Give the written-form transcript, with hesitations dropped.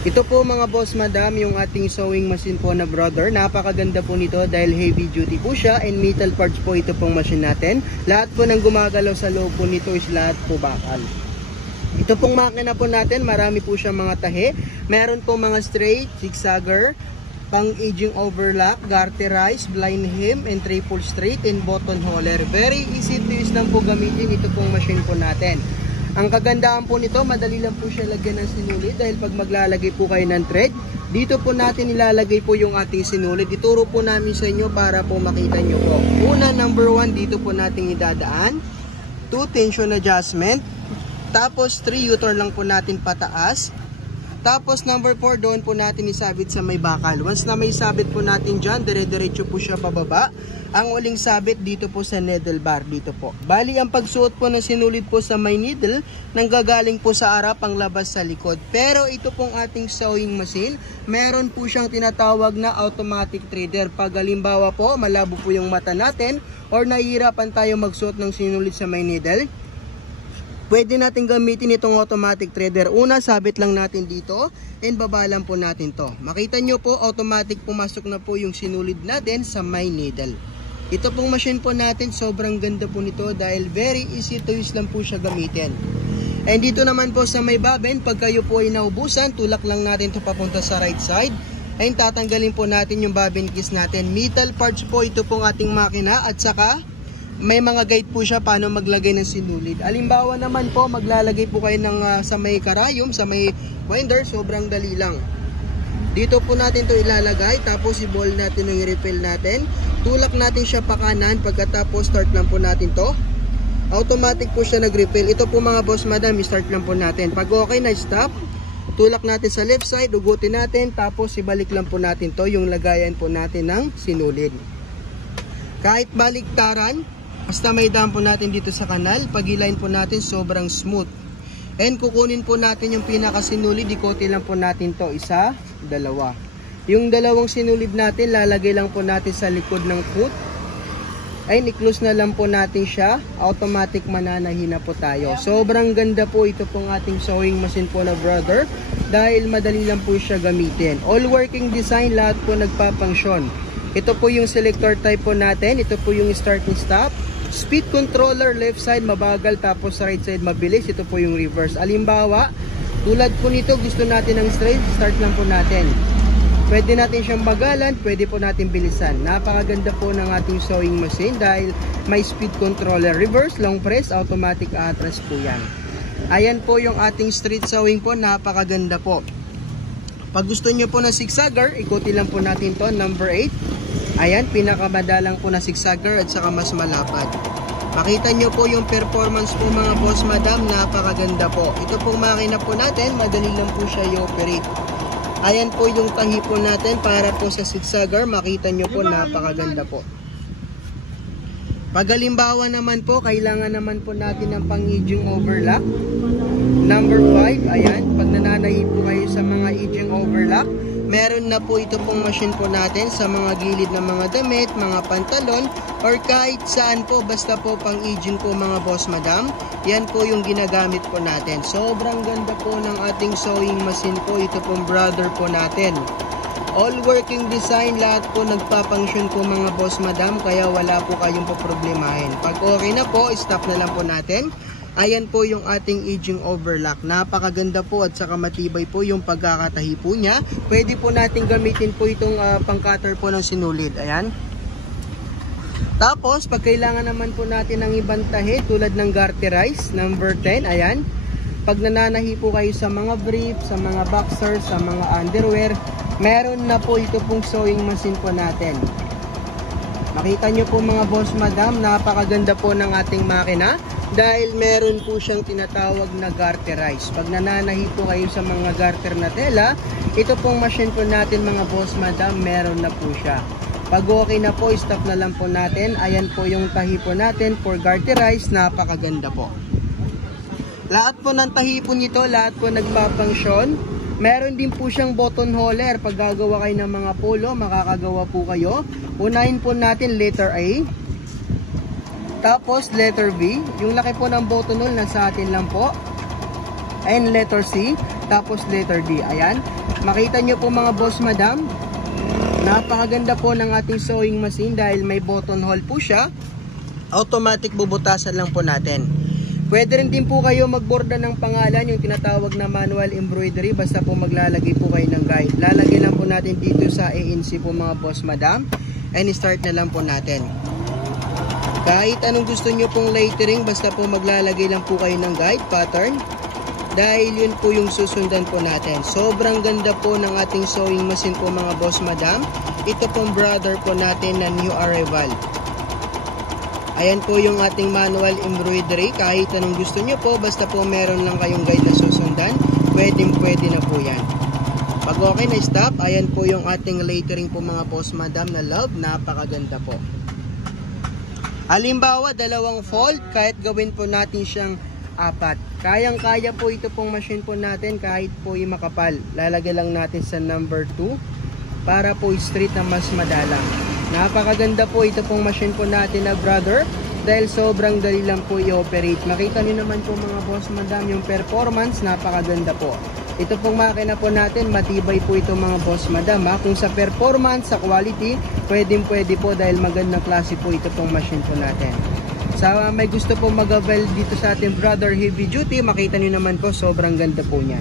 Ito po mga boss madam, yung ating sewing machine po na brother. Napakaganda po nito dahil heavy duty po siya and metal parts po ito pong machine natin. Lahat po ng gumagalaw sa loob po nito is lahat po bakal. Ito pong makina po natin, marami po siyang mga tahi. Meron po mga straight, zigzagger, pang aging overlock, garterize, blind hem, and triple straight, and button holer. Very easy to use lang po gamitin ito pong machine po natin. Ang kagandahan po nito, madali lang po siya lagyan ng sinulid dahil pag maglalagay po kayo ng thread, dito po natin ilalagay po yung ating sinulid. Ituro po namin sa inyo para po makita nyo po. Una, number 1, dito po natin idadaan. 2, tension adjustment. Tapos 3, U-turn lang po natin pataas. Tapos number 4, doon po natin isabit sa may bakal. Once na may sabit po natin dyan, dire-diretso po siya pababa. Ang uling sabit dito po sa needle bar dito po. Bali ang pagsuot po ng sinulid po sa may needle, nanggagaling po sa harap ang labas sa likod. Pero ito pong ating sewing machine, meron po siyang tinatawag na automatic threader. Pag halimbawa po, malabo po yung mata natin or nahihirapan tayo magsuot ng sinulid sa may needle, pwede natin gamitin itong automatic threader. Una, sabit lang natin dito and baba lang po natin to. Makita nyo po, automatic pumasok na po yung sinulid natin sa my needle. Ito pong machine po natin, sobrang ganda po nito dahil very easy to use lang po siya gamitin. And dito naman po sa may bobbin, pag kayo po ay naubusan, tulak lang natin to papunta sa right side. And tatanggalin po natin yung bobbin keys natin. Metal parts po ito pong ating makina at saka may mga guide po siya paano maglagay ng sinulid. Halimbawa naman po, maglalagay po kayo ng sa may karayom, sa may winder, sobrang dali lang. Dito po natin to ilalagay, tapos i-ball natin ng i-refill natin. Tulak natin siya pa kanan, pagkatapos start lang po natin to. Automatic po siya nag-refill. Ito po mga boss madam, start lang po natin. Pag okay na, stop. Tulak natin sa left side, ugutin natin, tapos ibalik lang po natin to, yung lagayan po natin ng sinulid. Kahit baliktaran, basta may daan po natin dito sa kanal, pag-iline po natin sobrang smooth. And kukunin po natin yung pinakasinulid, ikotin lang po natin to, isa, dalawa. Yung dalawang sinulid natin, lalagay lang po natin sa likod ng foot. Ay, i-close na lang po natin siya, automatic mananahi na po tayo. Sobrang ganda po ito pong ating sewing machine po na brother, dahil madali lang po siya gamitin. All working design, lahat po nagpapangsyon. Ito po yung selector type po natin, ito po yung start and stop. Speed controller, left side mabagal, tapos right side mabilis. Ito po yung reverse. Halimbawa, tulad po nito, gusto natin ng straight, start lang po natin. Pwede natin siyang bagalan, pwede po natin bilisan. Napakaganda po ng ating sewing machine dahil may speed controller, reverse, long press, automatic atras po yan. Ayan po yung ating street sewing po, napakaganda po. Pag gusto nyo po na zigzagger, ikuti lang po natin to, number 8. Ayan, pinakamadalang po na zigzagger at saka mas malapad. Makita nyo po yung performance po mga boss madam, napakaganda po. Ito pong makina po natin, madali lang po siya i-operate. Ayan po yung tahi po natin para po sa zigzagger, makita nyo po napakaganda po. Pag halimbawa naman po, kailangan naman po natin ng pang-edging overlock. Number 5, ayan, pag nananahi po kayo sa mga edging overlock, meron na po ito pong machine po natin sa mga gilid ng mga damit, mga pantalon, or kahit saan po, basta po pang aging po mga boss madam. Yan po yung ginagamit po natin. Sobrang ganda po ng ating sewing machine po, ito pong brother po natin. All working design, lahat po nagpapangsyon po mga boss madam, kaya wala po kayong poproblemahin. Pag okay na po, stop na lang po natin. Ayan po yung ating aging overlock. Napakaganda po at saka matibay po yung pagkakatahi po niya. Pwede po natin gamitin po itong pang-cutter po ng sinulid. Ayan. Tapos, pag kailangan naman po natin ng ibang tahi tulad ng garterize, number 10. Ayan. Pag nananahi po kayo sa mga brief, sa mga boxers, sa mga underwear, meron na po ito pong sewing machine po natin. Makita nyo po mga boss madam, napakaganda po ng ating makina. Dahil meron po siyang tinatawag na garterize. Pag nananahi po kayo sa mga garter na tela, ito pong machine po natin mga boss madam, meron na po siya. Pag okay na po, stop na lang po natin. Ayan po yung tahi po natin for garterize, napakaganda po. Lahat po ng tahi po nito, lahat po nagpapangsyon. Meron din po siyang button holer. Pag gagawa kayo ng mga polo, makakagawa po kayo. Unahin po natin letter A. Tapos letter B, yung laki po ng buttonhole nasa atin lang po. And letter C, tapos letter D. Ayan. Makita nyo po mga boss madam, napakaganda po ng ating sewing machine dahil may button hole po siya. Automatic bubutasan lang po natin. Pwede rin din po kayo magborda ng pangalan, yung tinatawag na manual embroidery, basta po maglalagay po kayo ng guide. Lalagay lang po natin dito sa ANC po mga boss madam, and start na lang po natin. Kahit anong gusto nyo pong lettering, basta po maglalagay lang po kayo ng guide pattern, dahil yun po yung susundan po natin. Sobrang ganda po ng ating sewing machine po mga boss madam. Ito pong brother po natin na new arrival. Ayan po yung ating manual embroidery. Kahit anong gusto nyo po, basta po meron lang kayong guide na susundan, pwede na po yan. Pag okay na stop, ayan po yung ating lettering po mga boss madam na love. Napakaganda po. Halimbawa, dalawang fold, kahit gawin po natin siyang 4. Kayang-kaya po ito pong machine po natin kahit po yung makapal. Lalagay lang natin sa number 2 para po straight na mas madalang. Napakaganda po ito pong machine po natin na brother dahil sobrang dali lang po i-operate. Makita niyo naman po mga boss madam yung performance, napakaganda po. Ito pong makina po natin, matibay po ito mga boss madam ha. Kung sa performance, sa quality, pwede po dahil magandang klase po ito pong machine po natin. Sa may gusto po mag-avail dito sa ating brother heavy duty, makita niyo naman po sobrang ganda po niyan.